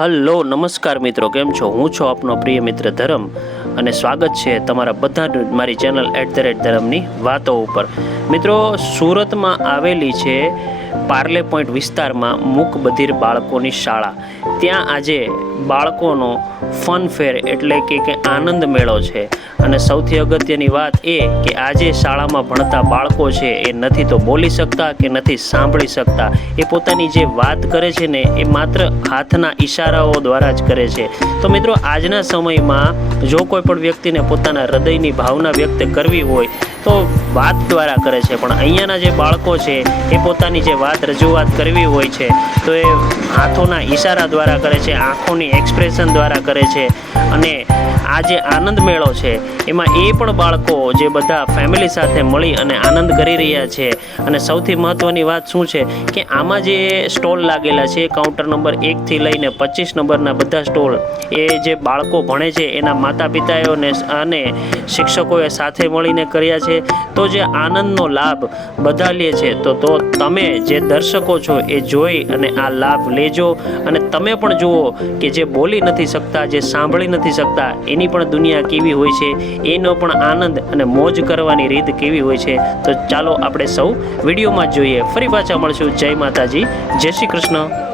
Hello નમસ્કાર મિત્રો, કેમ છો? હું છું આપનો પ્રિય મિત્ર ધરમ અને સ્વાગત છે તમારા બધાનું મારી ચેનલ @ધરમની વાતો ઉપર। મિત્રો, સુરતમાં આવેલી છે પાર્લે પોઈન્ટ વિસ્તારમાં મૂક બધિર બાળકોની શાળા। ત્યાં આજે બાળકોનો ફન ફેર એટલે કે આનંદ મેળો છે। અને સૌથી અગત્યની વાત એ કે આજે શાળામાં ભણતા બાળકો છે એ નથી તો બોલી શકતા કે નથી સાંભળી શકતા। એ પોતાની જે વાત કરે છે ને એ માત્ર હાથના ઈશારાઓ દ્વારા જ કરે છે। તો મિત્રો, આજના સમયમાં જો કોઈ પણ વ્યક્તિને પોતાના હૃદયની ભાવના વ્યક્ત કરવી હોય તો વાત દ્વારા કરે છે, પણ અહીંયાના જે બાળકો છે એ પોતાની જે વાત રજૂઆત કરવી હોય છે તો એ હાથોના ઈશારા દ્વારા કરે છે, આંખોની એક્સપ્રેશન દ્વારા કરે છે। અને આ જે આનંદ મેળો છે એમાં એ પણ બાળકો જે બધા ફેમિલી સાથે મળી અને આનંદ કરી રહ્યા છે। અને સૌથી મહત્ત્વની વાત શું છે કે આમાં જે સ્ટોલ લાગેલા છે કાઉન્ટર નંબર 1 થી લઈને 25 નંબરના બધા સ્ટોલ એ જે બાળકો ભણે છે એના માતા પિતાઓને અને શિક્ષકોએ સાથે મળીને કર્યા છે। તો જે આનંદનો લાભ બધા લે છે તો તમે જે દર્શકો છો એ જોઈ અને આ લાભ લેજો। અને તમે પણ જુઓ કે જે બોલી નથી શકતા, જે સાંભળી નથી શકતા એની પણ દુનિયા કેવી હોય છે, એનો પણ આનંદ અને મોજ કરવાની રીત કેવી હોય છે। તો ચાલો આપણે સૌ વિડીયોમાં જોઈએ। ફરી પાછા મળશું। જય માતાજી, જય શ્રી કૃષ્ણ।